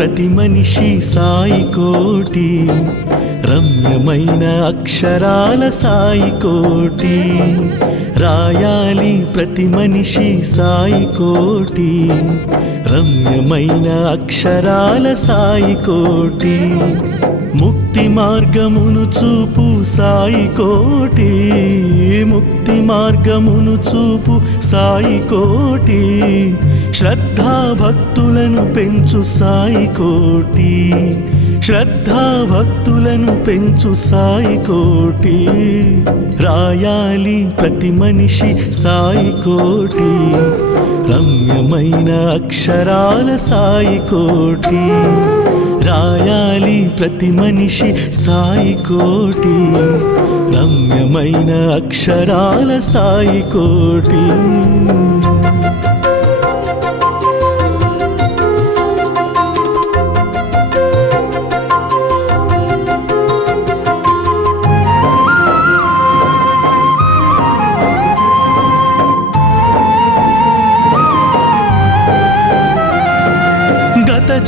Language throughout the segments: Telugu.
ప్రతి మనిషి సాయి కోటి, రమ్యమైన అక్షరాల సాయి కోటి. రాయాలి ప్రతి మనిషి సాయి కోటి, రమ్యమైన అక్షరాల సాయి కోటి. ముక్తి మార్గమును చూపు సాయి కోటి, ముక్తి మార్గమును చూపు సాయి కోటి. శ్రద్ధా భక్తులను పెంచు సాయి కోటి, శ్రద్ధా భక్తులను పెంచు సాయి కోటి. రాయాలి ప్రతి మనిషి సాయి కోటి, రమ్యమైన అక్షరాల సాయి కోటి. రాయాలి ప్రతి మనిషి సాయి కోటి, రమ్యమైన అక్షరాల సాయి కోటి.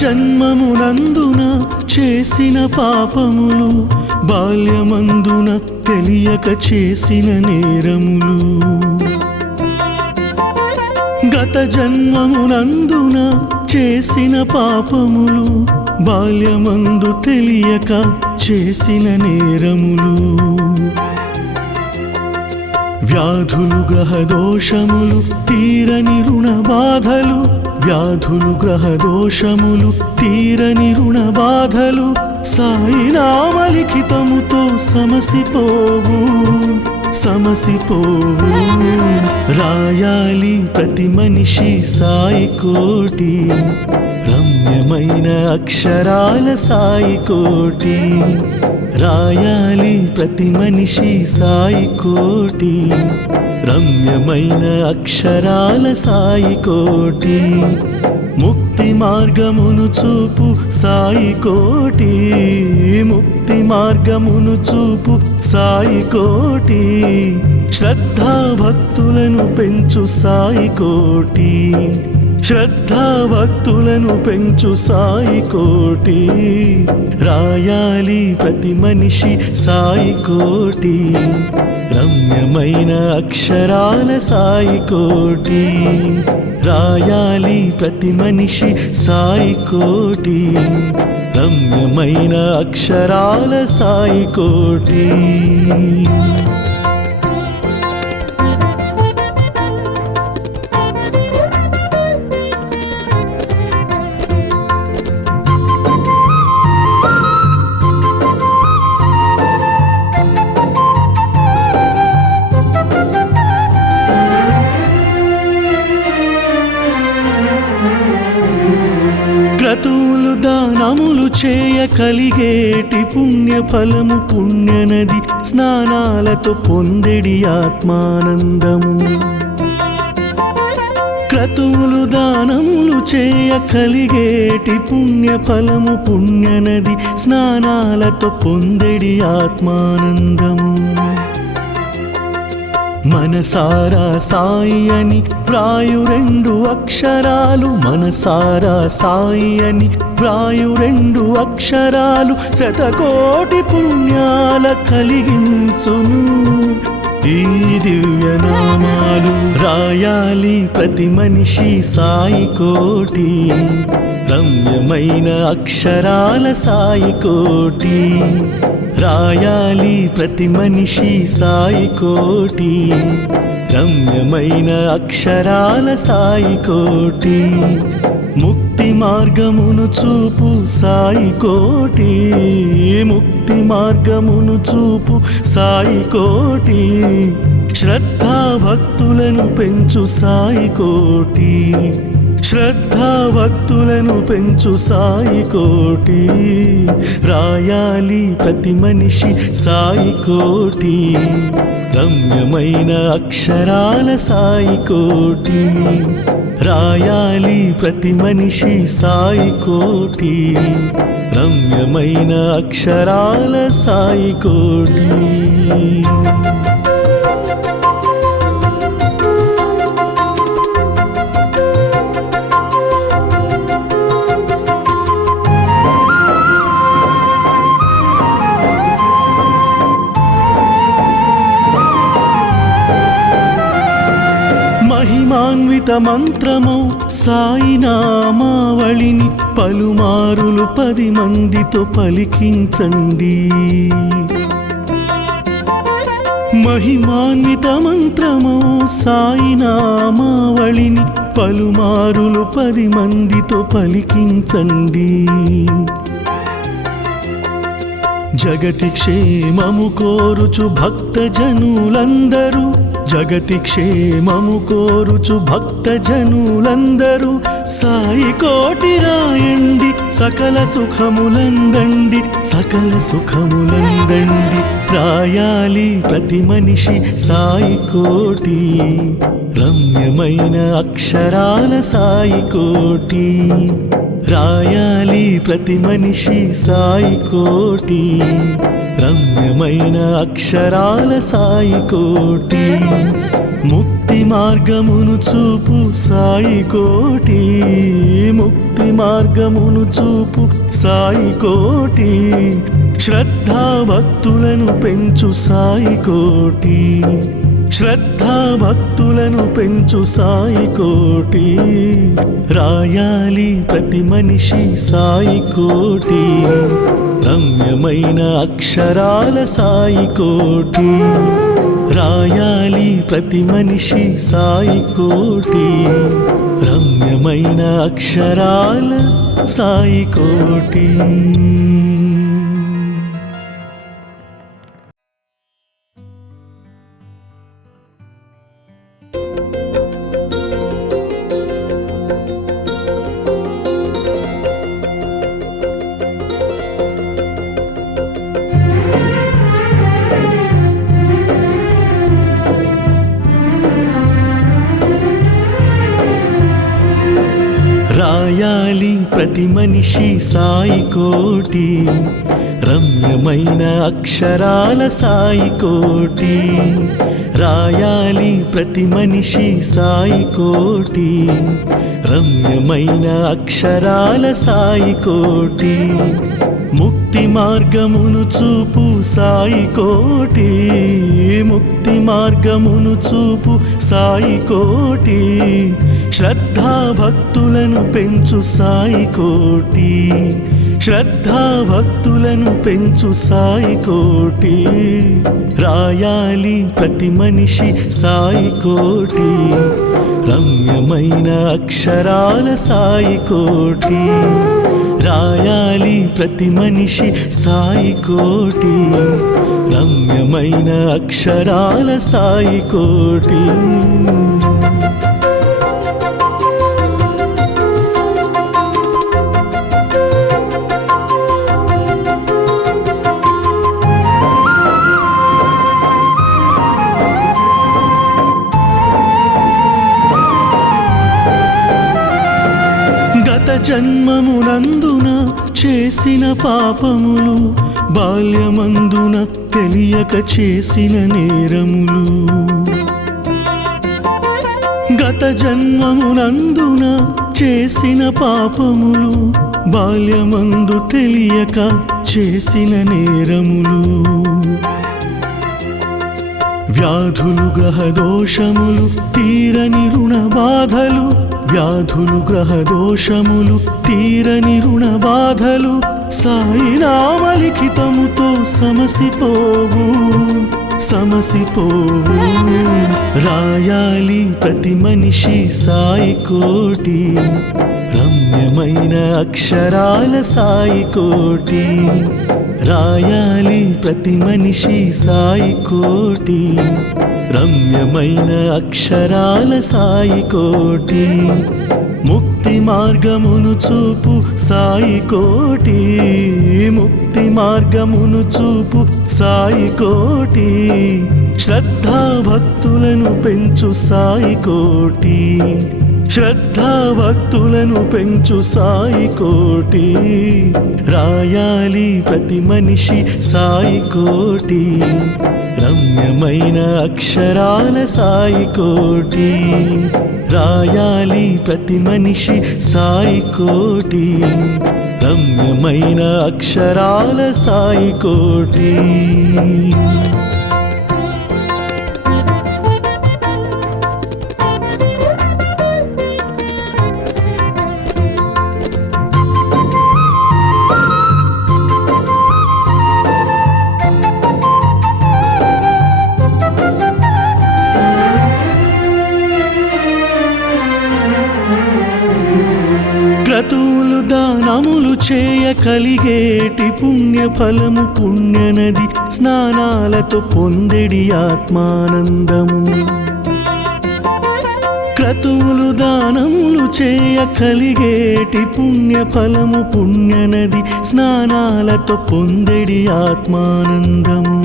జన్మమునందున చేసిన పాపములు, బాల్యమందున తెలియక చేసిన నేరములు. గత జన్మమునందున చేసిన పాపములు, బాల్యమందు తెలియక చేసిన నేరములు. వ్యాధులు గ్రహ దోషములు తీరని రుణ బాధలు, వ్యాధులు గ్రహ దోషములు తీరని రుణ బాధలు. సాయి నామలిఖితముతో సమసిపోవు, సమసిపోవు. రాయాలి ప్రతి మనిషి సాయి కోటి, రమ్యమైన అక్షరాల సాయి కోటి. రాయాలి ప్రతి మనిషి సాయి కోటి, రమ్యమైన అక్షరాల సాయి కోటి. ముక్తి మార్గమును చూపు సాయి కోటి, ముక్తి మార్గమును చూపు సాయి కోటి. శ్రద్ధా భక్తులను పెంచు సాయి కోటి, శ్రద్ధా భక్తులను పెంచు సాయి కోటి. రాయాలి ప్రతి మనిషి సాయి కోటి, రమ్యమైన అక్షరాల సాయి కోటి. రాయాలి ప్రతి మనిషి సాయి కోటి, రమ్యమైన అక్షరాల సాయి కోటి. క్రతువులు దానములు చేయ కలిగేటి పుణ్య ఫలము, పుణ్యనది స్నానాలతో పొందెడి ఆత్మానందము. క్రతువులు దానములు చేయ కలిగేటి పుణ్య ఫలము, పుణ్యనది స్నానాలతో పొందెడి ఆత్మానందము. మనసారా సాయి అని వ్రాయు రెండు అక్షరాలు, మనసారా సాయి అని వ్రాయు రెండు అక్షరాలు. శతకోటి పుణ్యాల కలిగించును ఈ దివ్యనామాలు. రాయాలి ప్రతి మనిషి సాయి కోటి, రమ్యమైన అక్షరాల సాయి కోటి. రాయాలి ప్రతి మనిషి సాయి కోటి, రమ్యమైన అక్షరాల సాయి కోటి. ముక్తి మార్గమును చూపు సాయి కోటి, ముక్తి మార్గమును చూపు సాయి కోటి. శ్రద్ధా భక్తులను పెంచు సాయి కోటి, శ్రద్ధా భక్తులను పెంచు సాయి కోటి. రాయాలి ప్రతి మనిషి సాయి కోటి, రమ్యమైన అక్షరాల సాయి కోటి. రాయాలి ప్రతి మనిషి సాయి కోటి, రమ్యమైన అక్షరాల సాయి కోటి. మహిమాన్విత మంత్రమౌ సాయి నామావళిని పలుమారులు 10 మందితో పలికించండి. మహిమాన్విత మంత్రమౌ సాయి నామావళిని పలుమారులు 10 మందితో పలికించండి. జగతి క్షేమము కోరుచు భక్తజనులందరూ, జగతి క్షేమము కోరుచు భక్తజనులందరూ సాయి కోటి రాయండి, సకల సుఖములందండి, సకల సుఖములందండి. రాయాలి ప్రతి మనిషి సాయి కోటి, రమ్యమైన అక్షరాల సాయి కోటి. రాయాలి ప్రతి మనిషి సాయి కోటి, రమ్యమైన అక్షరాల సాయి కోటి. ముక్తి మార్గమును చూపు సాయి కోటి, ముక్తి మార్గమును చూపు సాయి కోటి. శ్రద్ధా భక్తులను పెంచు సాయి కోటి, శ్రద్ధా భక్తులను పెంచు సాయి కోటి. రాయాలి ప్రతి మనిషి సాయి కోటి, రమ్యమైన అక్షరాల సాయి కోటి. రాయాలి ప్రతి మనిషి సాయి కోటి, రమ్యమైన అక్షరాల సాయి కోటి. రాయాలి ప్రతి మనిషి సాయి కోటి, రమ్యమైన అక్షరాల సాయి కోటి. రాయాలి ప్రతి మనిషి సాయి కోటి, రమ్యమైన అక్షరాల సాయి కోటి. ముక్తి మార్గమును చూపు సాయి కోటి, ముక్తి మార్గమును చూపు సాయి కోటి. శ్రద్ధా భక్తులను పెంచు సాయి కోటి, శ్రద్ధా భక్తులను పెంచు సాయి కోటి. రాయాలి ప్రతి మనిషి సాయి కోటి, రమ్యమైన అక్షరాల సాయి కోటి. రాయాలి ప్రతి మనిషి సాయి కోటి, రమ్యమైన అక్షరాల సాయి కోటి. జన్మమునందున చేసిన పాపములు, బాల్యమందున తెలియక చేసిన నేరములు. గత జన్మమునందున చేసిన పాపములు, బాల్యమందు తెలియక చేసిన నేరములు. వ్యాధులు గ్రహ దోషములు తీరని రుణ బాధలు, వ్యాధులు గ్రహ దోషములు తీరని రుణ బాధలు. సాయి నామలిఖితముతో సమసిపోవు, సమసిపోవు. రాయాలి ప్రతి మనిషి సాయి కోటి, రమ్యమైన అక్షరాల సాయి కోటి. రాయాలి ప్రతి మనిషి సాయి కోటి, రమ్యమైన అక్షరాల సాయి కోటి. ముక్తి మార్గమును చూపు సాయి కోటి, ముక్తి మార్గమును చూపు సాయి కోటి. శ్రద్ధా భక్తులను పెంచు సాయి కోటి, శ్రద్ధా భక్తులను పెంచు సాయి కోటి. రాయాలి ప్రతి మనిషి సాయి కోటి, రమ్యమైన అక్షరాల సాయి కోటి. రాయాలి ప్రతి మనిషి సాయి కోటి, రమ్యమైన అక్షరాల సాయి కోటి. చేయ కలిగేటి పుణ్యఫలము పుణ్యనది స్నానాలతో పొందెడి ఆత్మానందము క్రతువులు దానములు చేయ కలిగేటి పుణ్యఫలము పుణ్యనది స్నానాలతో పొందెడి ఆత్మానందము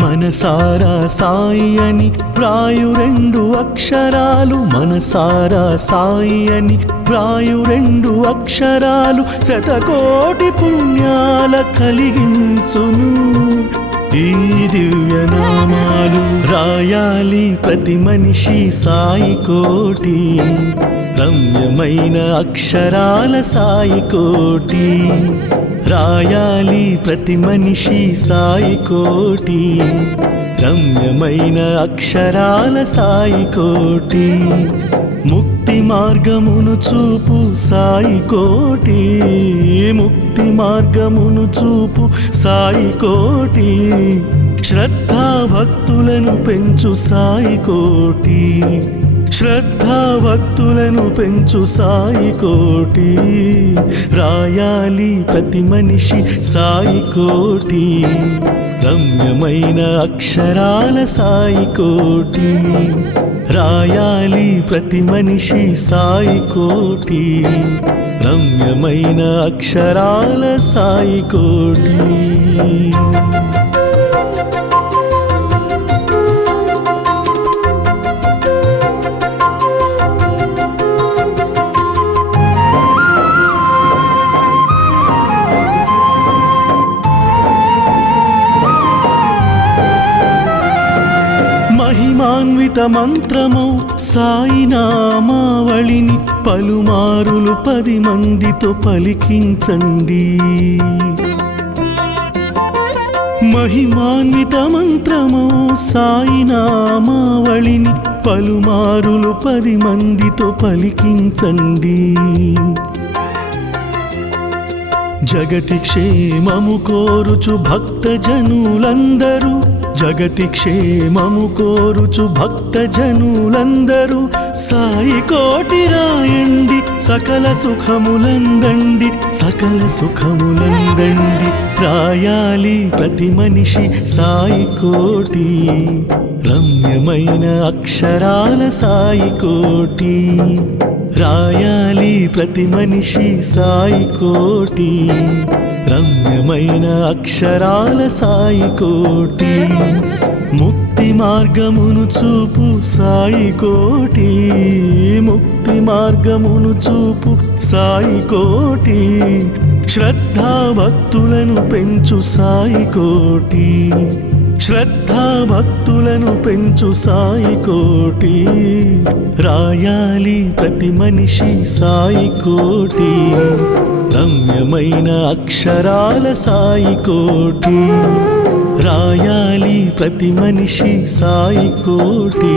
మనసారా సాయి అని వ్రాయు రెండు అక్షరాలు మనసారా సాయి అని వ్రాయు రెండు అక్షరాలు శతకోటి పుణ్యాల కలిగించును ఈ దివ్య నామాలు రాయాలి ప్రతి మనిషి సాయి కోటి రమ్యమైన అక్షరాల సాయి కోటి రాయాలి ప్రతి మనిషి సాయి కోటి రమ్యమైన అక్షరాల సాయి కోటి ముక్తి మార్గమును చూపు సాయి కోటి ముక్తి మార్గమును చూపు సాయి కోటి శ్రద్ధా భక్తులను పెంచు సాయి కోటి శ్రద్ధా భక్తులను పెంచు సాయి కోటి రాయాలి ప్రతి మనిషి సాయి కోటి రమ్యమైన అక్షరాల సాయి కోటి రాయాలి ప్రతి మనిషి సాయి కోటి రమ్యమైన అక్షరాల సాయి కోటి మహిమాన్విత మంత్రమౌ సాయి నామావళిని పలుమారులు 10 మందితో పలికించండి మహిమాన్విత మంత్రమౌ సాయి నామావళిని పలుమారులు 10 మందితో పలికించండి జగతి క్షేమము కోరుచు భక్త జనులందరూ జగతి క్షేమము కోరుచు భక్త జనులందరూ సాయి కోటి రాయండి సకల సుఖములందండి సకల సుఖములందండి రాయాలి ప్రతి మనిషి సాయి కోటి రమ్యమైన అక్షరాల సాయి కోటి రాయాలి ప్రతి మనిషి సాయి కోటి రమ్యమైన అక్షరాల సాయి కోటి ముక్తి మార్గమును చూపు సాయి కోటి ముక్తి మార్గమును చూపు సాయి కోటి శ్రద్ధా భక్తులను పెంచు సాయి కోటి శ్రద్ధా భక్తులను పెంచు సాయి కోటి రాయాలి ప్రతి మనిషి సాయి కోటి రమ్యమైన అక్షరాల సాయి కోటి రాయాలి ప్రతి మనిషి సాయి కోటి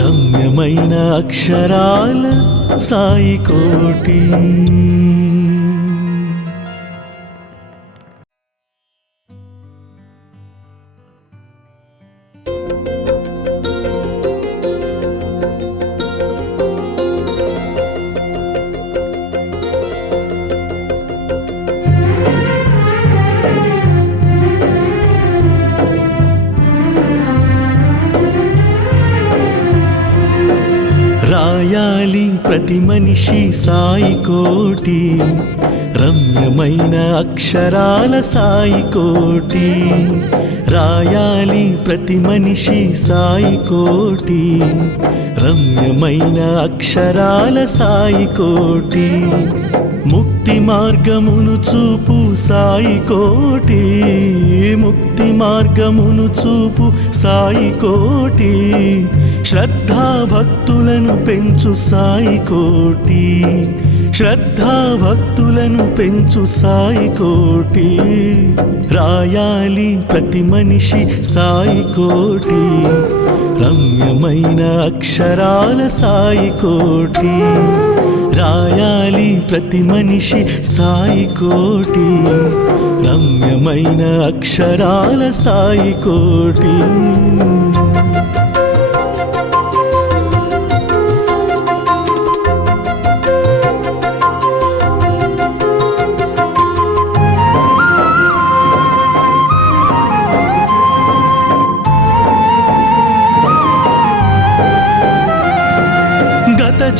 రమ్యమైన అక్షరాల సాయి కోటి రాయాలి ప్రతి మనిషి సాయి కోటి రమ్యమైన అక్షరాల సాయి కోటి రాయాలి ప్రతి మనిషి సాయి కోటి రమ్యమైన అక్షరాల సాయి కోటి ముక్తి మార్గమును చూపు సాయి కోటి ముక్తి మార్గమును చూపు సాయి కోటి శ్రద్ధా భక్తులను పెంచు సాయి కోటి శ్రద్ధా భక్తులను పెంచు సాయి కోటి రాయాలి ప్రతి మనిషి సాయి కోటి రమ్యమైన అక్షరాల సాయి కోటి రాయాలి ప్రతి మనిషి సాయి కోటి రమ్యమైన అక్షరాల సాయి కోటి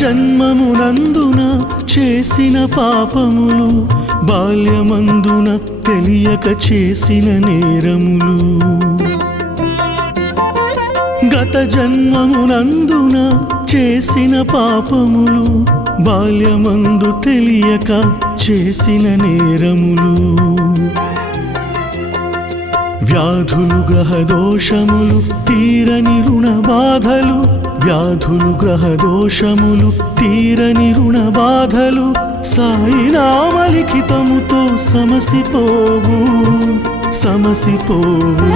జన్మమునందున చేసిన పాపములు, బాల్యమందున తెలియక చేసిన నేరములు. గత జన్మమునందున చేసిన పాపములు, బాల్యమందు తెలియక చేసిన నేరములు. వ్యాధులు గ్రహ దోషములు తీరని రుణ బాధలు, వ్యాధులు గ్రహ దోషములు తీరని రుణ బాధలు, సాయి నామలిఖితముతో సమసిపోవు సమసిపోవు.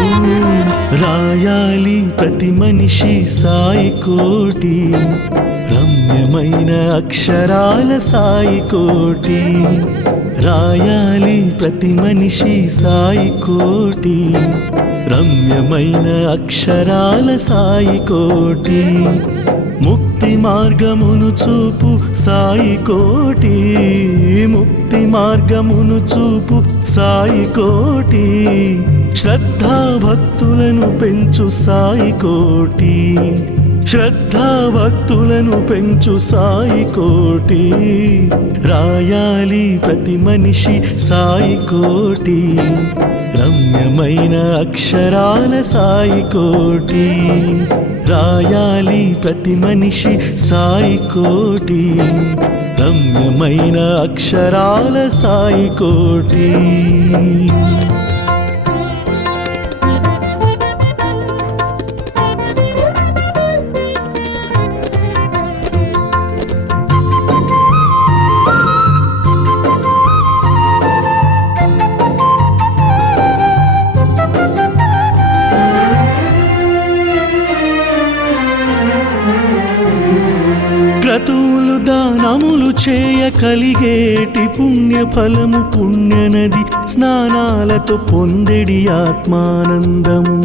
రాయాలి ప్రతి మనిషి సాయి కోటి, రమ్యమైన అక్షరాల సాయి కోటి. రాయాలి ప్రతి మనిషి సాయి కోటి, రమ్యమైన అక్షరాల సాయి కోటి. ముక్తి మార్గమును చూపు సాయి కోటి, ముక్తి మార్గమును చూపు సాయి కోటి. శ్రద్ధా భక్తులను పెంచు సాయి కోటి, శ్రద్ధా భక్తులను పెంచు సాయి కోటి. రాయాలి ప్రతి మనిషి సాయి కోటి, రమ్యమైన అక్షరాల సాయి కోటి. రాయాలి ప్రతి మనిషి సాయి కోటి, రమ్యమైన అక్షరాల సాయి కోటి. క్రతువులు దానములు చేయ కలిగేటి పుణ్యఫలము, పుణ్యనది స్నానాలతో పొందెడి ఆత్మానందము.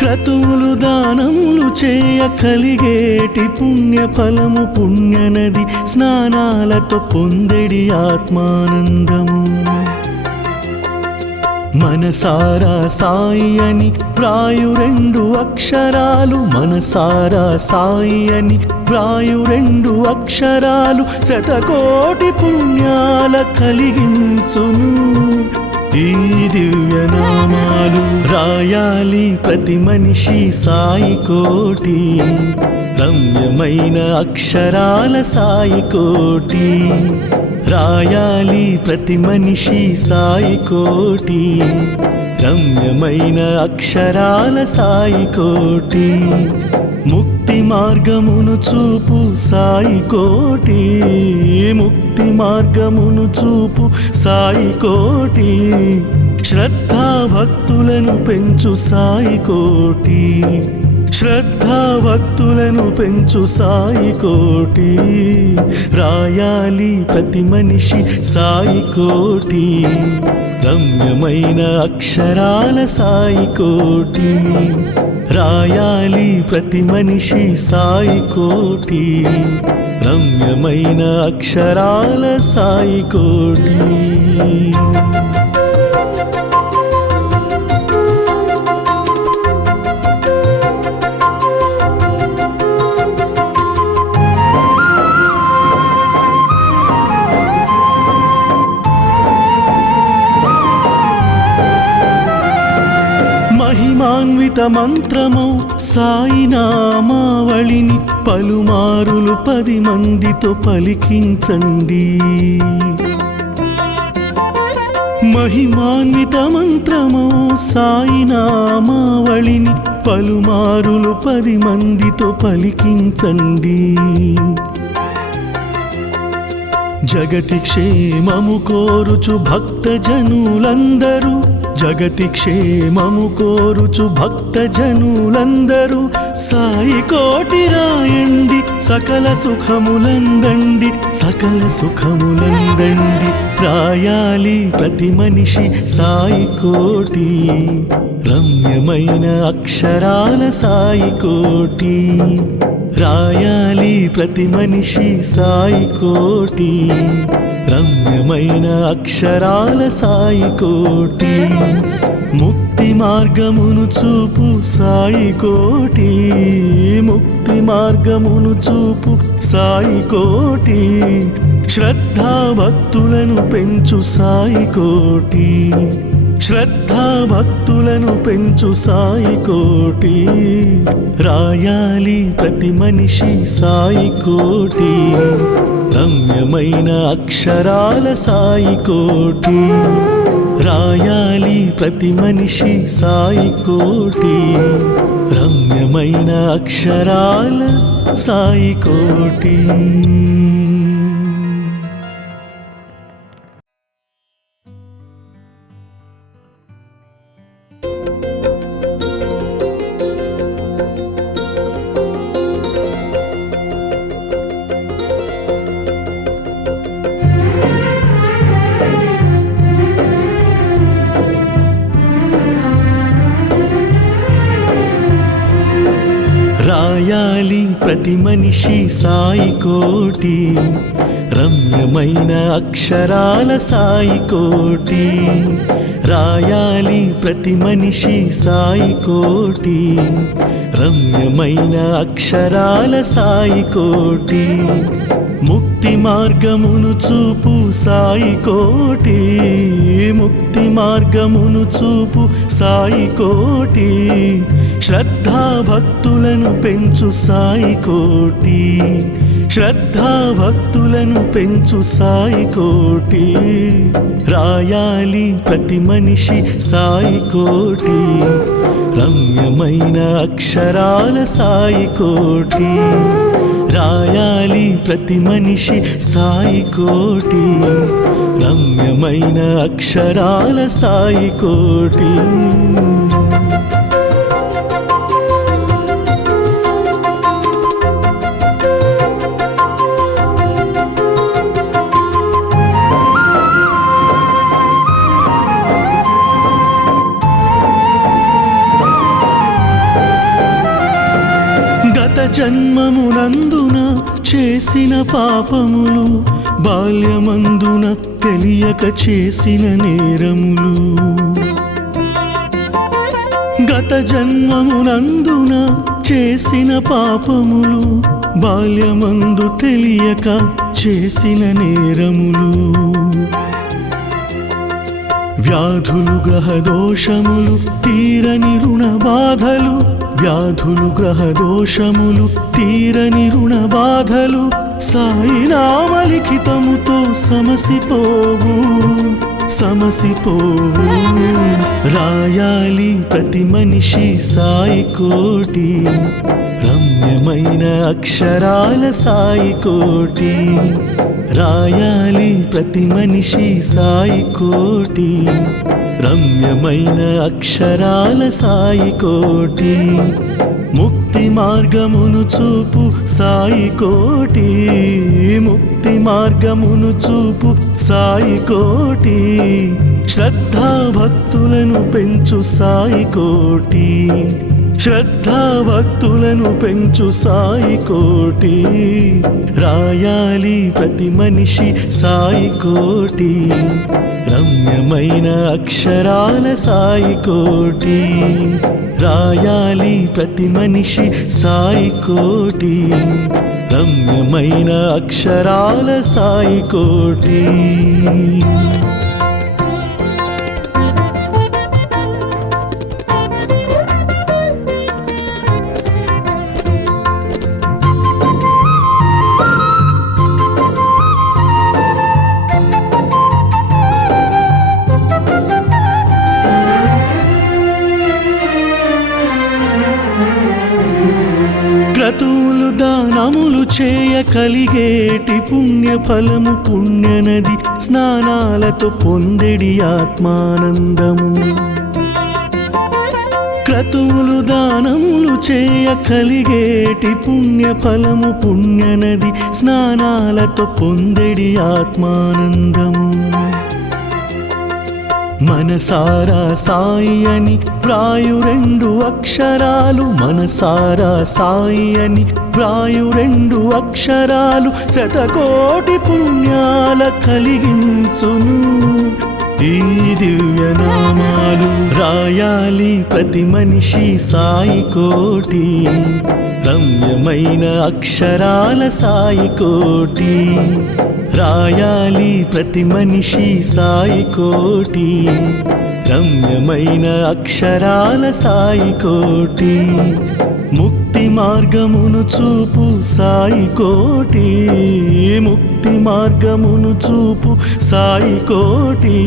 క్రతువులు దానములు చేయ కలిగేటి పుణ్యఫలము, పుణ్యనది స్నానాలతో పొందెడి ఆత్మానందము. మనసారా సాయి అని వ్రాయు రెండు అక్షరాలు, మనసారా సాయి అని వ్రాయు రెండు అక్షరాలు, శతకోటి పుణ్యాల కలిగించును ఈ దివ్యనామాలు. రాయాలి ప్రతి మనిషి సాయి కోటి, రమ్యమైన అక్షరాల సాయి కోటి. రాయాలి ప్రతి మనిషి సాయి కోటి, రమ్యమైన అక్షరాల సాయి కోటి. ముక్తి మార్గమును చూపు సాయి కోటి, ముక్తి మార్గమును చూపు సాయి కోటి. శ్రద్ధా భక్తులను పెంచు సాయి కోటి, శ్రద్ధా భక్తులను పెంచు సాయి కోటి. రాయాలి ప్రతి మనిషి సాయి కోటి, రమ్యమైన అక్షరాల సాయి కోటి. రాయాలి ప్రతి మనిషి సాయి కోటి, రమ్యమైన అక్షరాల సాయి కోటి. మహిమాన్విత మంత్రమౌ సాయి నామావళిని పలుమారులు 10 మందితో పలికించండి. మహిమాన్విత మంత్రమౌ సాయి నామావళిని పలుమారులు 10 మందితో పలికించండి. జగతి క్షేమము కోరుచు భక్త జనులందరూ, జగతి క్షేమము కోరుచు భక్త జనులందరూ సాయి కోటి రాయండి, సకల సుఖములందండి, సకల సుఖములందండి. రాయాలి ప్రతి మనిషి సాయి కోటి, రమ్యమైన అక్షరాల సాయి కోటి. రాయాలి ప్రతి మనిషి సాయి కోటి, రమ్యమైన అక్షరాల సాయి కోటి. ముక్తి మార్గమును చూపు సాయి కోటి, ముక్తి మార్గమును చూపు సాయి కోటి, శ్రద్ధా భక్తులను పెంచు సాయి కోటి, శ్రద్ధా భక్తులను పెంచు సాయి కోటి, రాయాలి ప్రతి మనిషి సాయి కోటి, రమ్యమైన అక్షరాల సాయి కోటి, రాయాలి ప్రతి మనిషి సాయి కోటి, రమ్యమైన అక్షరాల సాయి కోటి. రాయాలి ప్రతి మనిషి సాయి కోటి, రమ్యమైన అక్షరాల సాయి కోటి, రాయాలి ప్రతి మనిషి సాయి కోటి, రమ్యమైన అక్షరాల సాయి కోటి, ముక్తి మార్గమును చూపు సాయి కోటి, ముక్తి మార్గమును చూపు సాయి కోటి, శ్రద్ధా భక్తులను పెంచు సాయి కోటి, శ్రద్ధా భక్తులను పెంచు సాయి కోటి, రాయాలి ప్రతి మనిషి సాయి కోటి, రమ్యమైన అక్షరాల సాయి కోటి, రాయాలి ప్రతి మనిషి సాయి కోటి, రమ్యమైన అక్షరాల సాయి కోటి. జన్మమునందున చేసిన పాపములు, బాల్యమందున తెలియక చేసిన నేరములు, గత జన్మమునందున చేసిన పాపములు, బాల్యమందు తెలియక చేసిన నేరములు, వ్యాధులు గ్రహ దోషములు తీరని రుణ బాధలు, వ్యాధులు గ్రహ దోషములు తీరని రుణ బాధలు, సాయి నామలిఖితముతో సమసిపోవు, సమసిపోవు, రాయాలి ప్రతి మనిషి సాయి కోటి, రమ్యమైన అక్షరాల సాయి కోటి, రాయాలి ప్రతి మనిషి సాయి కోటి, రమ్యమైన అక్షరాల సాయి కోటి, ముక్తి మార్గమును చూపు సాయి కోటి, ముక్తి మార్గమును చూపు సాయి కోటి, శ్రద్ధా భక్తులను పెంచు సాయి కోటి, శ్రద్ధా భక్తులను పెంచు సాయి కోటి, రాయాలి ప్రతి మనిషి సాయి కోటి, రమ్యమైన అక్షరాల సాయి కోటి, రాయాలి ప్రతి మనిషి సాయి కోటి, రమ్యమైన అక్షరాల సాయి కోటి. క్రతువులు దానములు చేయ కలిగేటి పుణ్య ఫలము, పుణ్యనది స్నానాలతో పొందెడి ఆత్మానందము, క్రతువులు దానములు చేయ కలిగేటి పుణ్య ఫలము, పుణ్యనది స్నానాలతో పొందెడి ఆత్మానందము, మనసారా సాయి అని వ్రాయు రెండు అక్షరాలు, మనసారా సాయి అని వ్రాయు రెండు అక్షరాలు, శతకోటి పుణ్యాల కలిగించును, ఈ దివ్యనామాలు రాయాలి ప్రతి మనిషి సాయి కోటి, రమ్యమైన అక్షరాల సాయి కోటి. రాయాలి ప్రతి మనిషి సాయి కోటి, రమ్యమైన అక్షరాల సాయి కోటి. ముక్తి మార్గమును చూపు సాయి కోటి, ముక్తి మార్గమును చూపు సాయి కోటి.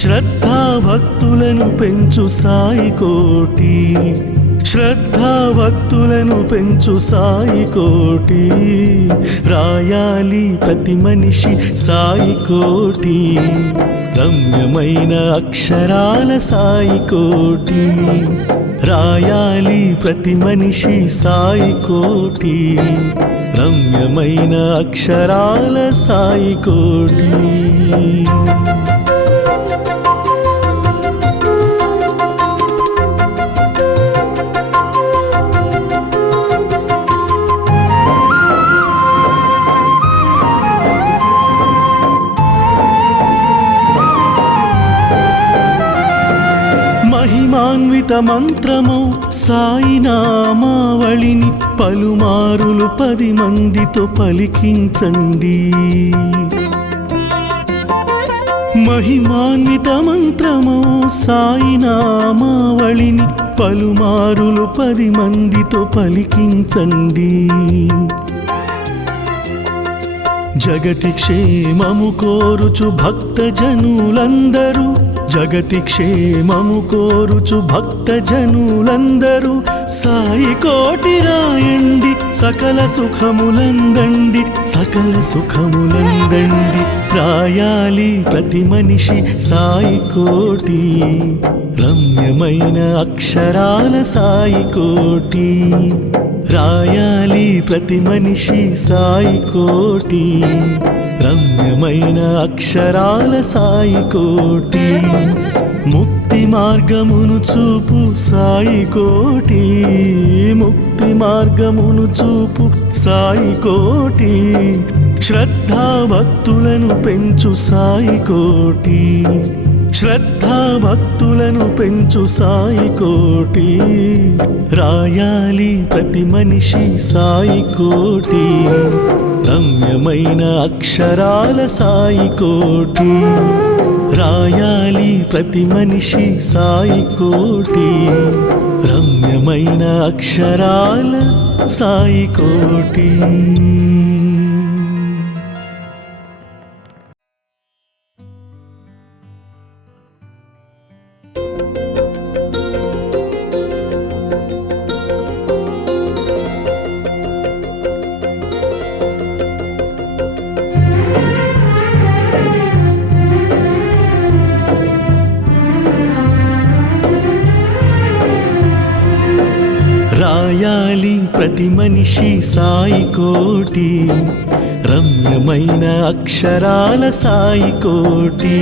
శ్రద్ధా భక్తులను పెంచు సాయి కోటి, శ్రద్ధా భక్తులను పెంచు సాయి కోటి. రాయాలి ప్రతి మనిషి సాయి కోటి, రమ్యమైన అక్షరాల సాయి కోటి. రాయాలి ప్రతి మనిషి సాయి కోటి, రమ్యమైన అక్షరాల సాయి కోటి. మహిమాన్విత మంత్రమౌ సాయి నామావళిని పలుమారులు 10 మందితో పలికించండి. మహిమాన్విత మంత్రమౌ సాయి నామావళిని పలుమారులు 10 మందితో పలికించండి. జగతి క్షేమము కోరుచు భక్త జనులందరూ, జగతి క్షేమము కోరుచు భక్త జనులందరూ సాయి కోటి రాయండి. సకల సుఖములందండి, సకల సుఖములందండి. రాయాలి ప్రతి మనిషి సాయి కోటి, రమ్యమైన అక్షరాల సాయి కోటి. రాయాలి ప్రతి మనిషి సాయి కోటి, రమ్యమైన అక్షరాల సాయి కోటి. ముక్తి మార్గమును చూపు సాయి కోటి, ముక్తి మార్గమును చూపు సాయి కోటి. శ్రద్ధా భక్తులను పెంచు సాయి కోటి, శ్రద్ధా భక్తులను పెంచు సాయి కోటి. రాయాలి ప్రతి మనిషి సాయి కోటి, రమ్యమైన అక్షరాల సాయి కోటి. రాయాలి ప్రతి మనిషి సాయి కోటి, రమ్యమైన అక్షరాల సాయి కోటి. రాయాలి ప్రతి మనిషి సాయి కోటి, రమ్యమైన అక్షరాల సాయి కోటి.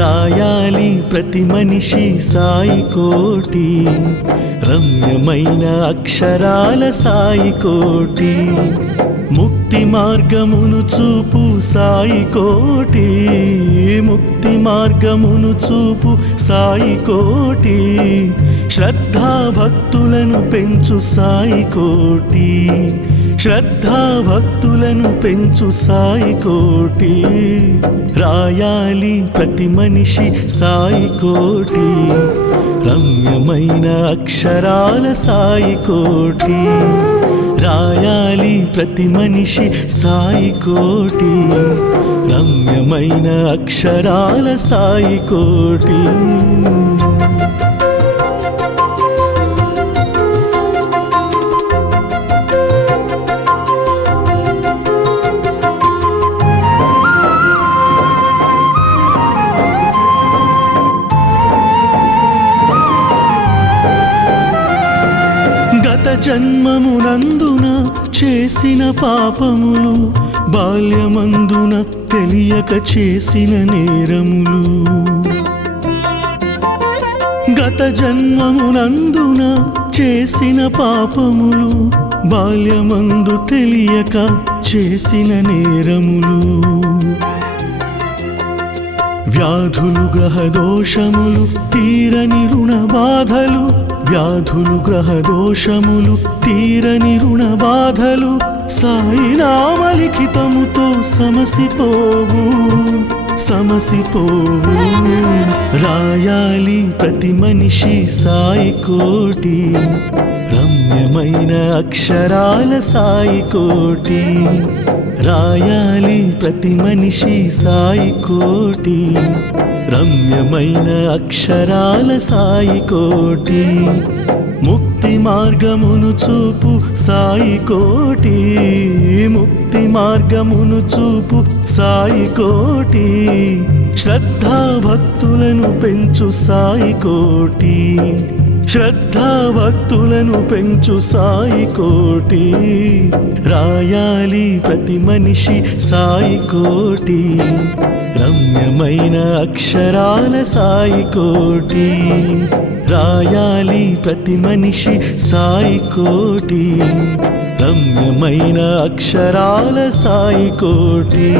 రాయాలి ప్రతి మనిషి సాయి కోటి, రమ్యమైన అక్షరాల సాయి కోటి. ముక్తి మార్గమును చూపు సాయి కోటి, ముక్తి మార్గమును చూపు సాయి కోటి. శ్రద్ధా భక్తులను పెంచు సాయి కోటి, శ్రద్ధా భక్తులను పెంచు సాయి కోటి. రాయాలి ప్రతి మనిషి సాయి కోటి, రమ్యమైన అక్షరాల సాయి కోటి. రాయాలి ప్రతి మనిషి సాయి కోటి, రమ్యమైన అక్షరాల సాయి కోటి. జన్మమునందున చేసిన పాపములు, బాల్యమందున తెలియక చేసిన నేరములు. గత జన్మమునందున చేసిన పాపములు, బాల్యమందు తెలియక చేసిన నేరములు. వ్యాధులు గ్రహ దోషములు తీరని రుణ బాధలు, వ్యాధులు గ్రహ దోషములు తీరని రుణ బాధలు సాయి నామలిఖితముతో సమసిపోవు సమసిపోవు. రాయాలి ప్రతి మనిషి సాయి కోటి, రమ్యమైన అక్షరాల సాయి కోటి. రాయాలి ప్రతి మనిషి సాయి కోటి, రమ్యమైన అక్షరాల సాయి కోటి. ముక్తి మార్గమును చూపు సాయి కోటి, ముక్తి మార్గమును చూపు సాయి కోటి. శ్రద్ధా భక్తులను పెంచు సాయి కోటి, శ్రద్ధా భక్తులను పెంచు సాయి కోటి. రాయాలి ప్రతి మనిషి సాయి కోటి, రమ్యమైన అక్షరాల సాయి కోటి. రాయాలి ప్రతి మనిషి సాయి కోటి, రమ్యమైన అక్షరాల సాయి కోటి.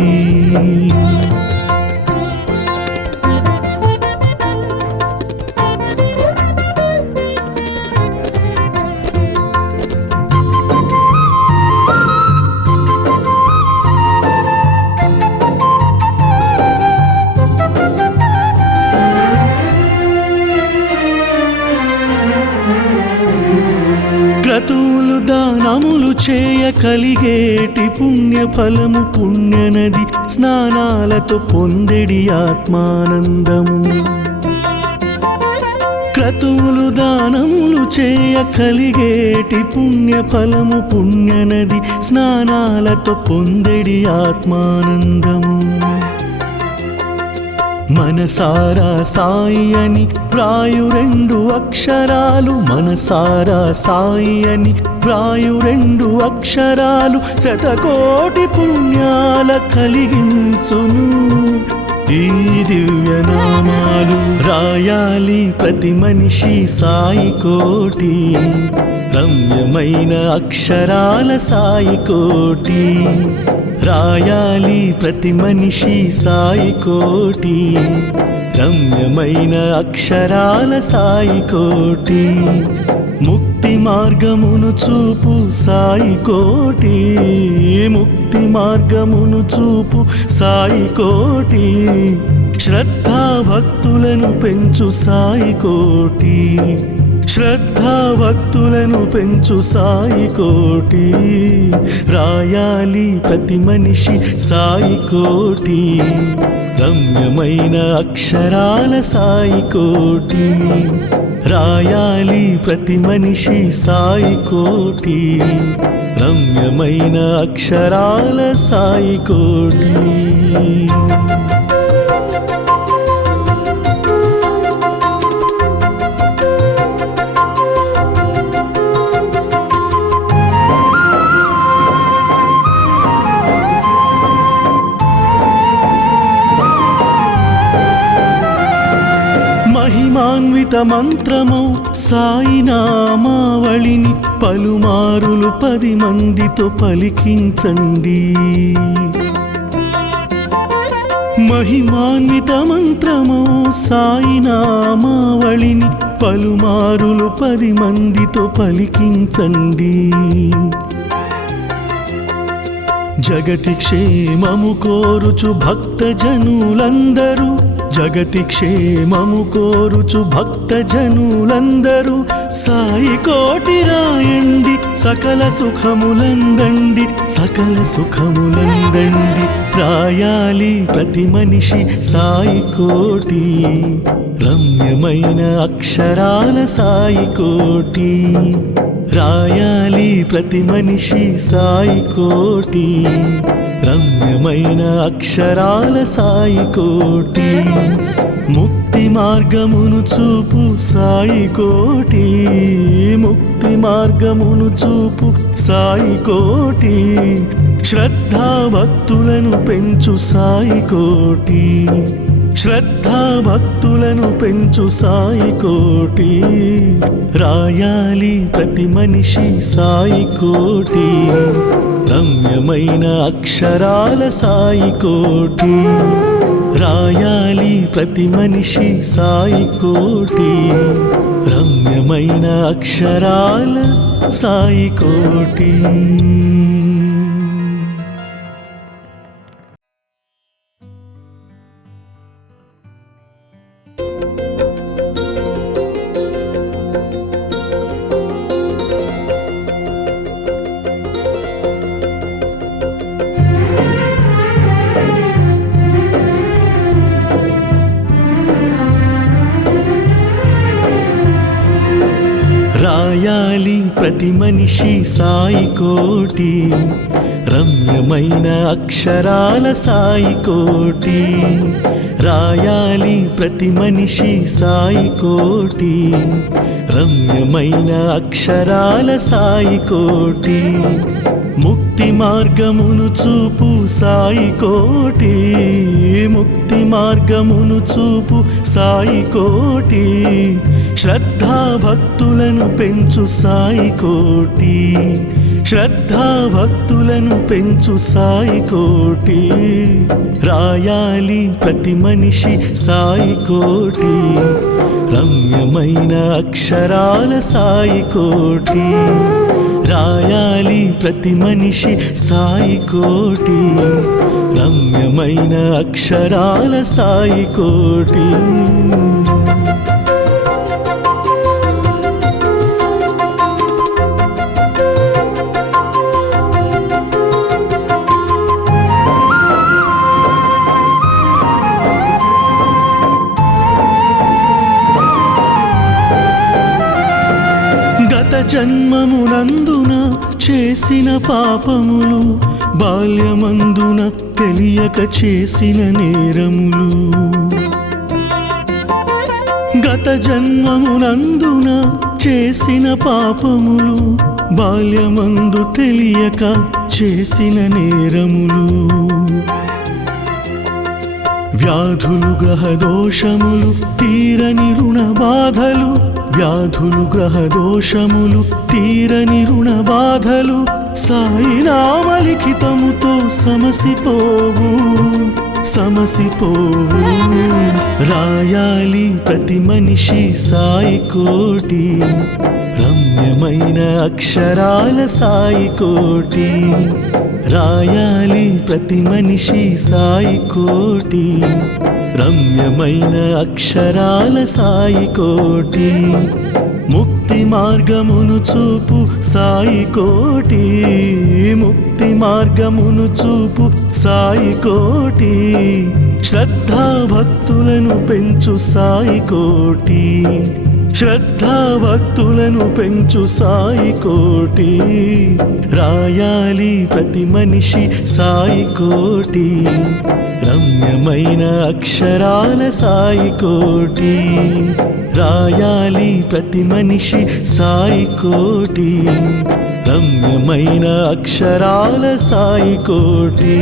క్రతువులు దానములు చేయ కలిగేటి పుణ్య ఫలము, పుణ్యనది స్నానాలతో పొందెడి ఆత్మానందము. క్రతువులు దానములు చేయ కలిగేటి పుణ్య ఫలము, పుణ్యనది స్నానాలతో పొందెడి ఆత్మానందము. మనసారా సాయి అని వ్రాయు రెండు అక్షరాలు, మనసారా సాయి అని వ్రాయు రెండు అక్షరాలు శతకోటి పుణ్యాల కలిగించును ఈ దివ్య నామాలు. రాయాలి ప్రతి మనిషి సాయి కోటి, రమ్యమైన అక్షరాల సాయి కోటి. రాయాలి ప్రతి మనిషి సాయి కోటి, రమ్యమైన అక్షరాల సాయి కోటి. ముక్తి మార్గమును చూపు సాయి కోటి, ముక్తి మార్గమును చూపు సాయి కోటి. శ్రద్ధా భక్తులను పెంచు సాయి కోటి, శ్రద్ధా భక్తులను పెంచు సాయి కోటి. రాయాలి ప్రతి మనిషి సాయి కోటి, రమ్యమైన అక్షరాల సాయి కోటి. రాయాలి ప్రతి మనిషి సాయి కోటి, రమ్యమైన అక్షరాల సాయి కోటి. మహిమాన్విత మంత్రమౌ సాయి నామావళిని పలుమారులు 10 మందితో పలికించండి. మహిమాన్విత మంత్రమౌ సాయి నామావళిని పలుమారులు 10 మందితో పలికించండి. జగతి క్షేమము కోరుచు భక్త జనులందరూ, జగతి క్షేమము కోరుచు భక్త జనులందరూ సాయి కోటి రాయండి, సకల సుఖములందండి, సకల సుఖములందండి. రాయాలి ప్రతి మనిషి సాయి కోటి, రమ్యమైన అక్షరాల సాయి కోటి. రాయాలి ప్రతి మనిషి సాయి కోటి, రమ్యమైన అక్షరాల సాయి కోటి. ముక్తి మార్గమును చూపు సాయి కోటి, ముక్తి మార్గమును చూపు సాయి కోటి. శ్రద్ధా భక్తులను పెంచు సాయి కోటి, శ్రద్ధా భక్తులను పెంచు సాయి కోటి. రాయాలి ప్రతి మనిషి సాయి కోటి, రమ్యమైన అక్షరాల సాయి కోటి. రాయాలి ప్రతి మనిషి సాయి కోటి రమ్యమైన అక్షరాల సాయి కోటి. రాయాలి ప్రతి మనిషి సాయి కోటి రమ్యమైన అక్షరాల సాయి కోటి. రాయాలి ప్రతి మనిషి సాయి కోటి రమ్యమైన అక్షరాల సాయి కోటి. ముక్తి మార్గమును చూపు సాయి కోటి, ముక్తి మార్గమును చూపు సాయి కోటి. శ్రద్ధా భక్తులను పెంచు సాయి కోటి, శ్రద్ధా భక్తులను పెంచు సాయి కోటి. రాయాలి ప్రతి మనిషి సాయి కోటి రమ్యమైన అక్షరాల సాయి కోటి. రాయాలి ప్రతి మనిషి సాయి కోటి రమ్యమైన అక్షరాల సాయి కోటి. జన్మమునందున చేసిన పాపములు, బాల్యమందున తెలియక చేసిన నేరములు. గత జన్మమునందున చేసిన పాపములు, బాల్యమందు తెలియక చేసిన నేరములు. వ్యాధులు గ్రహ దోషములు తీరని రుణ బాధలు, వ్యాధులు గ్రహ దోషములు తీరని రుణ బాధలు. సాయి నామలిఖితముతో సమసిపోవు, సమసిపోవు. రాయాలి ప్రతి మనిషి సాయి కోటి రమ్యమైన అక్షరాల సాయి కోటి. రాయాలి ప్రతి మనిషి సాయి కోటి రమ్యమైన అక్షరాల సాయి కోటి. ముక్తి మార్గమును చూపు సాయి కోటి, ముక్తి మార్గమును చూపు సాయి కోటి. శ్రద్ధా భక్తులను పెంచు సాయి కోటి, శ్రద్ధా భక్తులను పెంచు సాయి కోటి. రాయాలి ప్రతి మనిషి సాయి కోటి రమ్యమైన అక్షరాల సాయి కోటి. రాయాలి ప్రతి మనిషి సాయి కోటి రమ్యమైన అక్షరాల సాయి కోటి.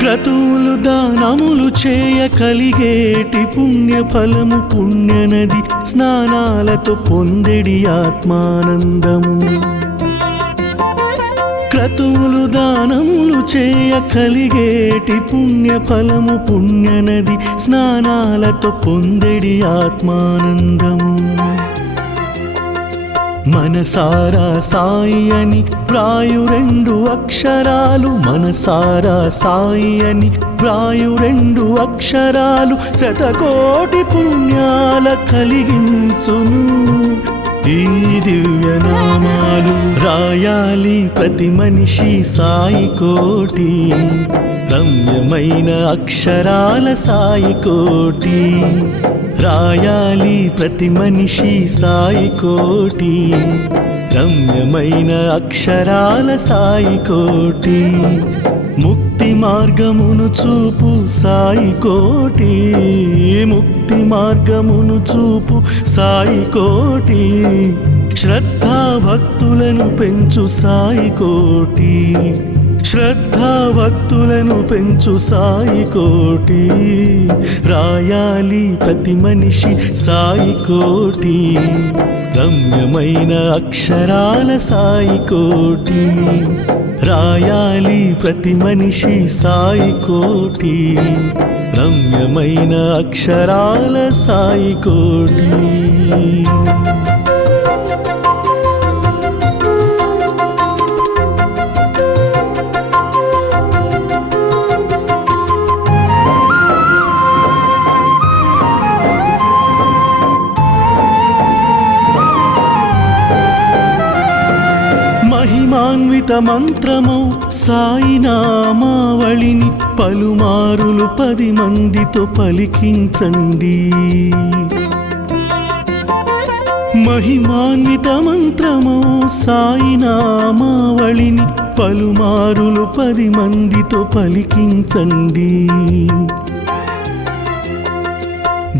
క్రతువులు దానములు చేయ కలిగేటి పుణ్యఫలము, పుణ్యనది స్నానాలతో పొందెడి ఆత్మానందము. క్రతువులు దానములు చేయ కలిగేటి పుణ్యఫలము, పుణ్యనది స్నానాలతో పొందెడి ఆత్మానందము. మనసారా సాయి అని వ్రాయు రెండు అక్షరాలు, మనసారా సాయి అని వ్రాయు రెండు అక్షరాలు. శతకోటి పుణ్యాల కలిగించును ఈ దివ్యనామాలు. రాయాలి ప్రతి మనిషి సాయి కోటి రమ్యమైన అక్షరాల సాయి కోటి. రాయాలి ప్రతి మనిషి సాయి కోటి రమ్యమైన అక్షరాల సాయి కోటి. ముక్తి మార్గమును చూపు సాయి కోటి, ముక్తి మార్గమును చూపు సాయి కోటి. శ్రద్ధా భక్తులను పెంచు సాయి కోటి, శ్రద్ధా భక్తులను పెంచు సాయి కోటి, రాయాలి ప్రతి మనిషి సాయి కోటి, రమ్యమైన అక్షరాల సాయి కోటి, రాయాలి ప్రతి మనిషి సాయి కోటి, రమ్యమైన అక్షరాల సాయి కోటి. మహిమాన్విత మంత్రమౌ సాయి నామావళిని పలుమారులు 10 మందితో పలికించండి. మహిమాన్విత మంత్రమౌ సాయి నామావళిని పలుమారులు 10 మందితో పలికించండి.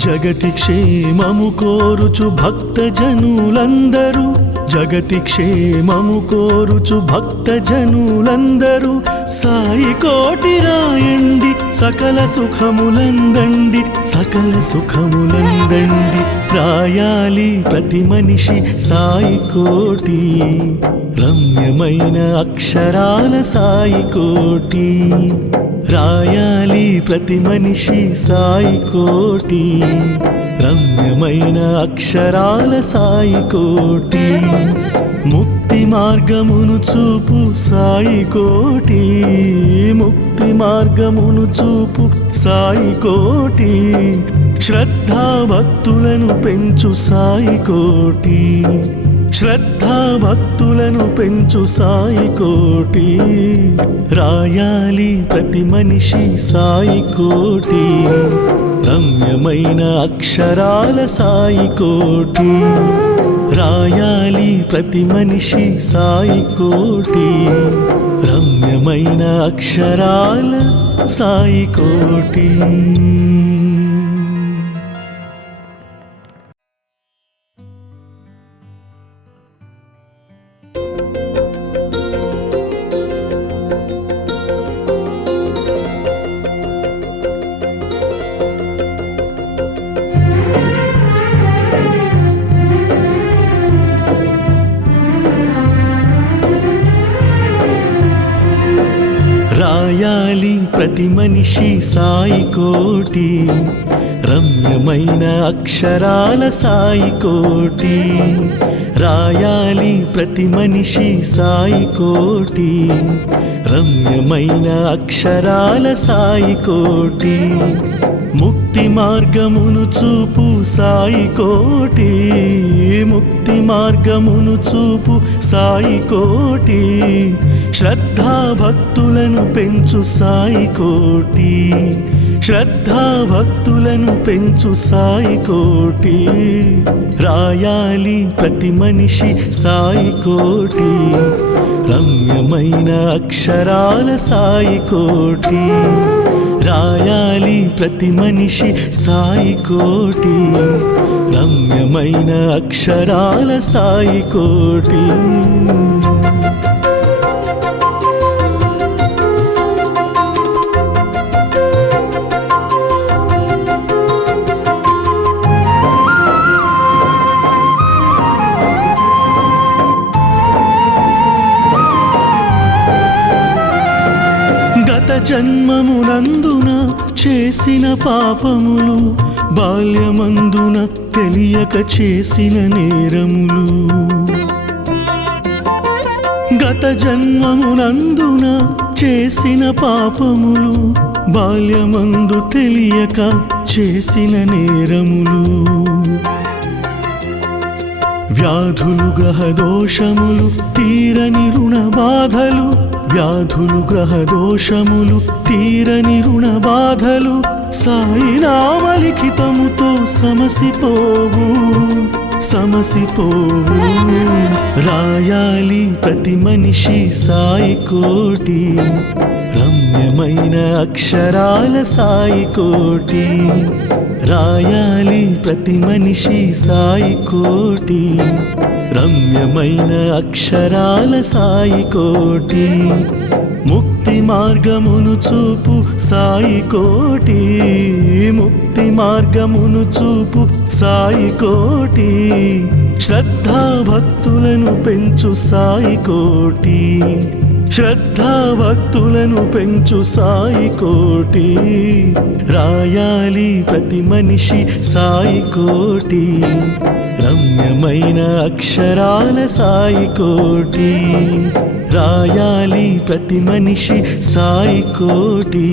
జగతి క్షేమము కోరుచు భక్త జనులందరూ, జగతి క్షేమము కోరుచు భక్త జనులందరూ సాయి కోటి రాయండి, సకల సుఖములందండి, సకల సుఖములందండి, రాయాలి ప్రతి మనిషి సాయి కోటి, రమ్యమైన అక్షరాల సాయి కోటి, రాయాలి ప్రతి మనిషి సాయి కోటి, రమ్యమైన అక్షరాల సాయి కోటి, ముక్తి మార్గమును చూపు సాయి కోటి, ముక్తి మార్గమును చూపు సాయి కోటి, శ్రద్ధా భక్తులను పెంచు సాయి కోటి, శ్రద్ధా భక్తులను పెంచు సాయి కోటి, రాయాలి ప్రతి మనిషి సాయి కోటి, రమ్యమైన అక్షరాల సాయి కోటి, రాయాలి ప్రతి మనిషి సాయి కోటి, రమ్యమైన అక్షరాల సాయి కోటి. రాయాలి ప్రతి మనిషి సాయి కోటి, రమ్యమైన అక్షరాల సాయి కోటి, రాయాలి ప్రతి మనిషి సాయి కోటి, రమ్యమైన అక్షరాల సాయి కోటి, ముక్తి మార్గమును చూపు సాయి కోటి, ముక్తి మార్గమును చూపు సాయి కోటి, శ్రద్ధా భక్తులను పెంచు సాయి కోటి, శ్రద్ధా భక్తులను పెంచు సాయి కోటి, రాయాలి ప్రతి మనిషి సాయి కోటి, రమ్యమైన అక్షరాల సాయి కోటి, రాయాలి ప్రతి మనిషి సాయి కోటి, రమ్యమైన అక్షరాల సాయి కోటి. జన్మమునందున చేసిన పాపములు, బాల్యమందున తెలియక చేసిన నేరములు, గత జన్మమునందున చేసిన పాపములు, బాల్యమందు తెలియక చేసిన నేరములు, వ్యాధులు గ్రహ దోషములు తీరని రుణ బాధలు, వ్యాధులు గ్రహ దోషములు తీరని రుణ బాధలు, సాయి నామలిఖితముతో సమసిపోవు, సమసిపోవు, రాయాలి ప్రతి మనిషి సాయి కోటి, రమ్యమైన అక్షరాల సాయి కోటి, రాయాలి ప్రతి మనిషి సాయి కోటి, రమ్యమైన అక్షరాల సాయి కోటి ముక్తి మార్గమును చూపు సాయి కోటి ముక్తి మార్గమును చూపు సాయి కోటి శ్రద్ధా భక్తులను పెంచు సాయి కోటి శ్రద్ధా భక్తులను పెంచు సాయి కోటి రాయాలి ప్రతి మనిషి సాయి కోటి రమ్యమైన అక్షరాల సాయి కోటి రాయాలి ప్రతి మనిషి సాయి కోటి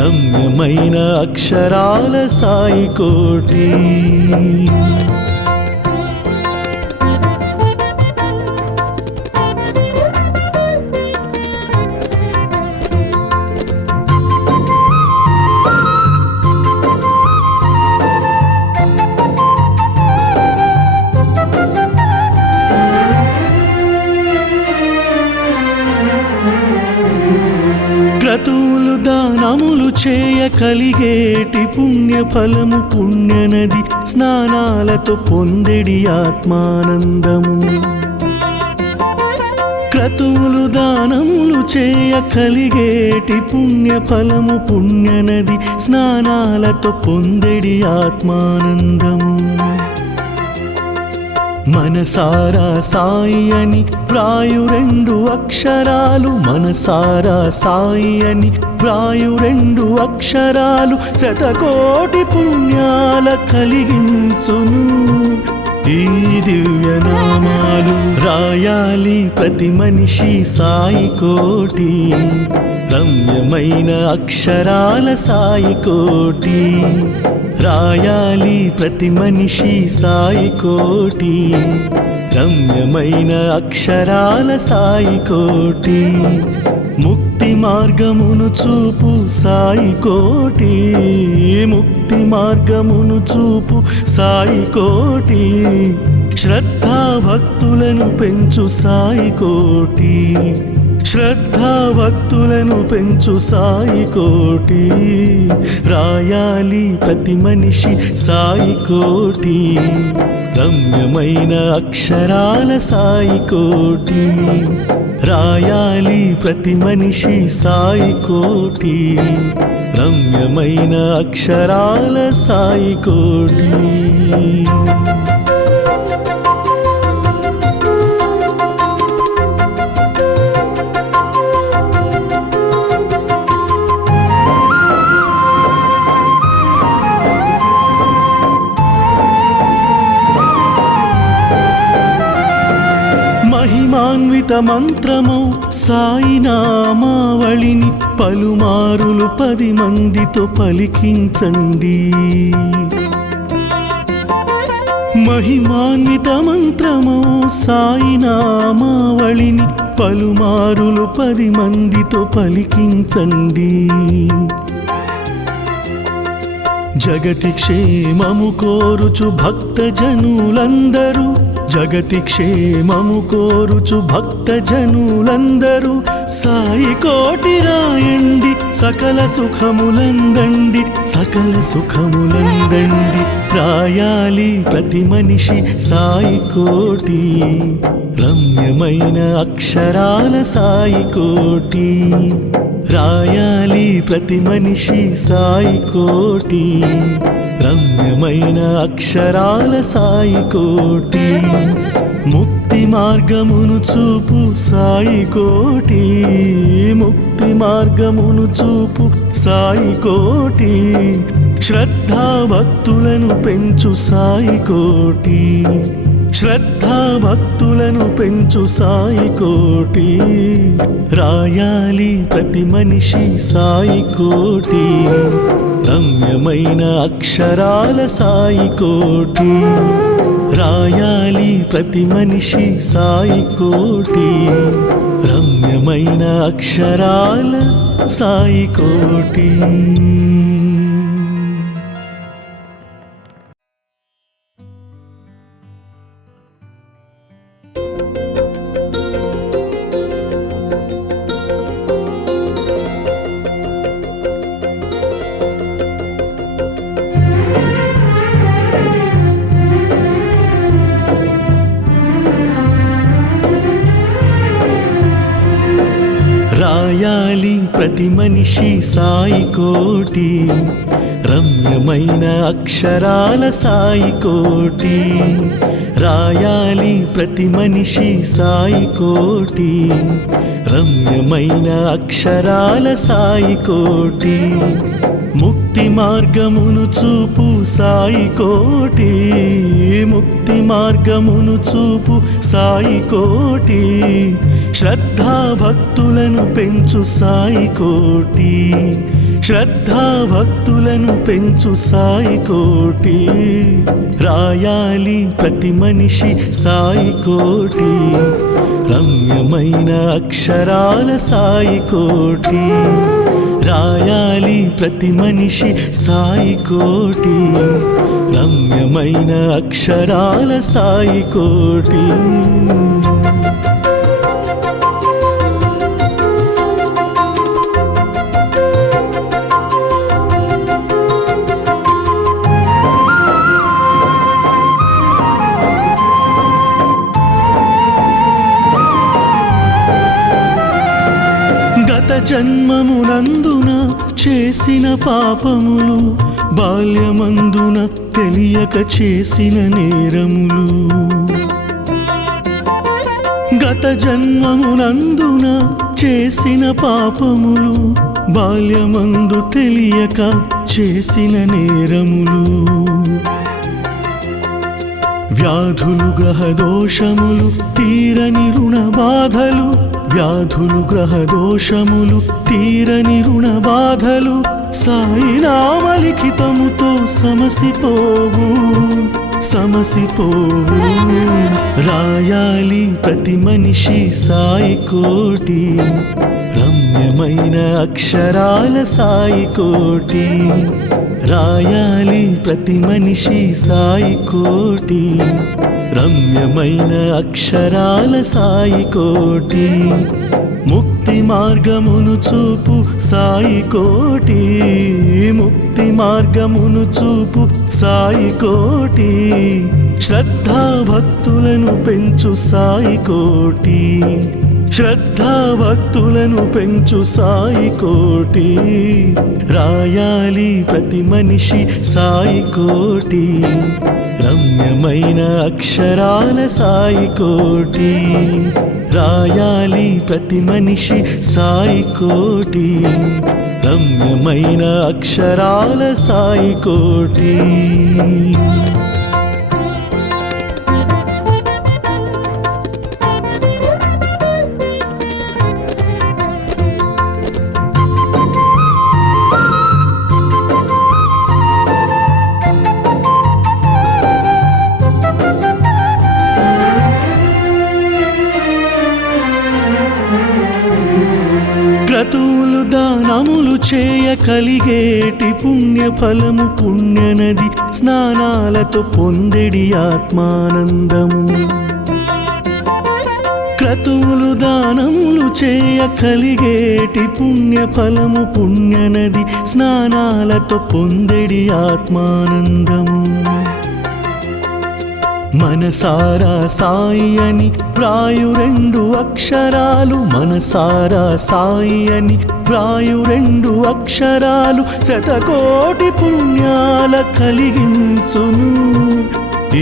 రమ్యమైన అక్షరాల సాయి కోటి క్రతువులు దానములు చేయ కలిగేటి పుణ్య ఫలము పుణ్యనది స్నానాలతో పొందెడి ఆత్మానందము క్రతువులు దానములు చేయ కలిగేటి పుణ్య ఫలము పుణ్యనది స్నానాలతో పొందెడి ఆత్మానందము మనసారా సాయి అని వ్రాయు రెండు అక్షరాలు మనసారా సాయి అని వ్రాయు రెండు అక్షరాలు శతకోటి పుణ్యాల కలిగించును ఈ దివ్యనామాలు రాయాలి ప్రతి మనిషి సాయి కోటి రమ్యమైన అక్షరాల సాయి కోటి రాయాలి ప్రతి మనిషి సాయి కోటి రమ్యమైన అక్షరాల సాయి కోటి ముక్తి మార్గమును చూపు సాయి కోటి ముక్తి మార్గమును చూపు సాయి కోటి శ్రద్ధా భక్తులను పెంచు సాయి కోటి శ్రద్ధా భక్తులను పెంచు సాయి కోటి రాయాలి ప్రతి మనిషి సాయి కోటి రమ్యమైన అక్షరాల సాయి కోటి రాయాలి ప్రతి మనిషి సాయి కోటి రమ్యమైన అక్షరాల సాయి కోటి మహిమాన్విత మంత్రమౌ సాయి నామావళిని పలుమారులు 10 మందితో పలికించండి మహిమాన్విత మంత్రమౌ సాయి నామావళిని పలుమారులు 10 మందితో పలికించండి జగతి క్షేమము కోరుచు భక్త జనులందరూ జగతి క్షేమము కోరుచు భక్త జనులందరూ సాయి కోటి రాయండి సకల సుఖములందండి సకల సుఖములందండి రాయాలి ప్రతి మనిషి సాయి కోటి రమ్యమైన అక్షరాల సాయి కోటి రాయాలి ప్రతి మనిషి సాయి కోటి రమ్యమైన అక్షరాల సాయి కోటి ముక్తి మార్గమును చూపు సాయి కోటి ముక్తి మార్గమును చూపు సాయి కోటి శ్రద్ధా భక్తులను పెంచు సాయి కోటి శ్రద్ధా భక్తులను పెంచు సాయి కోటి రాయాలి ప్రతి మనిషి సాయి కోటి రమ్యమైన అక్షరాల సాయి కోటి రాయాలి ప్రతి మనిషి సాయి కోటి రమ్యమైన అక్షరాల సాయి కోటి ప్రతి మనిషి సాయి కోటి, రమ్యమైన అక్షరాల సాయి కోటి. రాయాలి ప్రతి మనిషి సాయి కోటి, రమ్యమైన అక్షరాల సాయి కోటి. ముక్తి మార్గమును చూపు సాయి కోటి, ముక్తి మార్గమును చూపు సాయి కోటి. శ్రద్ధా భక్తులను పెంచు సాయి కోటి, శ్రద్ధా భక్తులను పెంచు సాయి కోటి. రాయాలి ప్రతి మనిషి సాయి కోటి, రమ్యమైన అక్షరాల సాయి కోటి. రాయాలి ప్రతి మనిషి సాయి కోటి, రమ్యమైన అక్షరాల సాయి కోటి. జన్మమునందున చేసిన పాపములు, బాల్యమందున తెలియక చేసిన నేరములు. గత జన్మమునందున చేసిన పాపములు, బాల్యమందు తెలియక చేసిన నేరములు. వ్యాధులు గ్రహ దోషములు తీరని రుణ బాధలు, వ్యాధులు గ్రహ దోషములు తీరని రుణ బాధలు. సాయి నామలిఖితముతో సమసిపోవు, సమసిపోవు. రాయాలి ప్రతి మనిషి సాయి కోటి, రమ్యమైన అక్షరాల సాయి కోటి. రాయాలి ప్రతి మనిషి సాయి కోటి, రమ్యమైన అక్షరాల సాయి కోటి. ముక్తి మార్గమును చూపు సాయి కోటి, ముక్తి మార్గమును చూపు సాయి కోటి. శ్రద్ధా భక్తులను పెంచు సాయి కోటి, శ్రద్ధా భక్తులను పెంచు సాయి కోటి. రాయాలి ప్రతి మనిషి సాయి కోటి, రమ్యమైన అక్షరాల సాయి కోటి. రాయాలి ప్రతి మనిషి సాయి కోటి, రమ్యమైన అక్షరాల సాయి కోటి. క్రతువులు దానములు చేయ కలిగేటి పుణ్య ఫలము, పుణ్యనది స్నానాలతో పొందెడి ఆత్మానందము. క్రతువులు దానములు చేయ కలిగేటి పుణ్య ఫలము, పుణ్యనది స్నానాలతో పొందెడి ఆత్మానందము. మనసారా సాయి అని వ్రాయు రెండు అక్షరాలు, మనసారా సాయి అని వ్రాయు రెండు అక్షరాలు. శతకోటి పుణ్యాల కలిగించును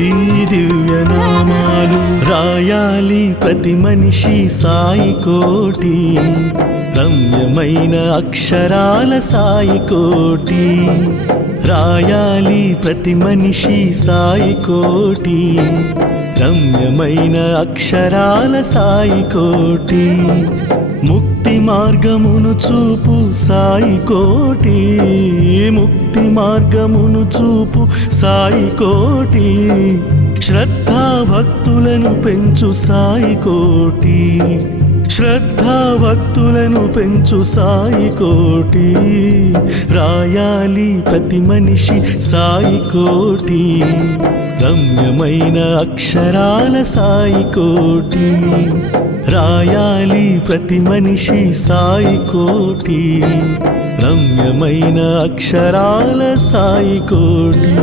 ఈ దివ్య నామాలు. రాయాలి ప్రతి మనిషి సాయి కోటి, రమ్యమైన అక్షరాల సాయి కోటి. రాయాలి ప్రతి మనిషి సాయి కోటి, రమ్యమైన అక్షరాల సాయి కోటి. ముక్తి మార్గమును చూపు సాయి కోటి, ముక్తి మార్గమును చూపు సాయి కోటి. శ్రద్ధా భక్తులను పెంచు సాయి కోటి, శ్రద్ధా భక్తులను పెంచు సాయి కోటి. రాయాలి ప్రతి మనిషి సాయి కోటి, రమ్యమైన అక్షరాల సాయి కోటి. రాయాలి ప్రతి మనిషి సాయి కోటి, రమ్యమైన అక్షరాల సాయి కోటి.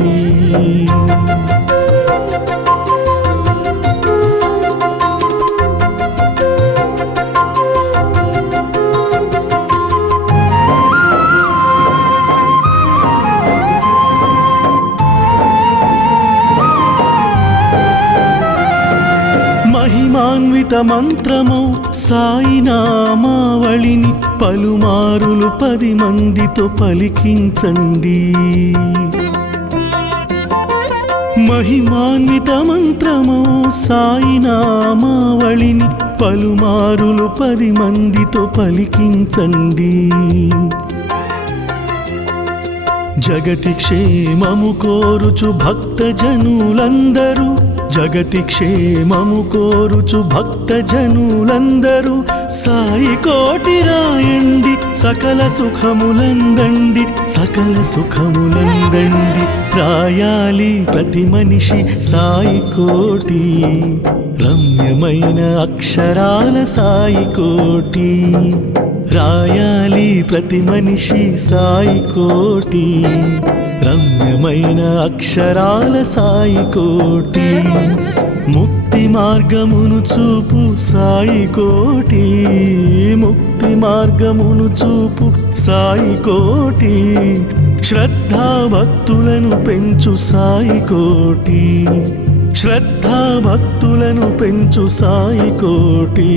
మహిమాన్విత మంత్రమౌ సాయి నామావళిని పలుమారులు 10 మందితో పలికించండి. మహిమాన్విత మంత్రమౌ సాయి నామావళిని పలుమారులు 10 మందితో పలికించండి. జగతి క్షేమము కోరుచు భక్తజనులందరూ, జగతి క్షేమము కోరుచు భక్తజనులందరూ సాయి కోటి రాయండి, సకల సుఖములందండి, సకల సుఖములందండి. రాయాలి ప్రతి మనిషి సాయి కోటి, రమ్యమైన అక్షరాల సాయి కోటి. రాయాలి ప్రతి మనిషి సాయి కోటి, రమ్యమైన అక్షరాల సాయి కోటి. ముక్తి మార్గమును చూపు సాయి కోటి, ముక్తి మార్గమును చూపు సాయి కోటి. శ్రద్ధా భక్తులను పెంచు సాయి కోటి, శ్రద్ధా భక్తులను పెంచు సాయి కోటి.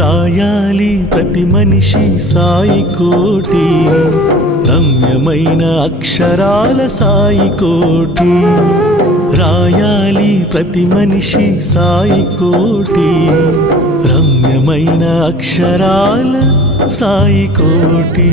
రాయాలి ప్రతి మనిషి సాయి కోటి, రమ్యమైన అక్షరాల సాయి కోటి. రాయాలి ప్రతి మనిషి సాయి కోటి, రమ్యమైన అక్షరాల సాయి కోటి.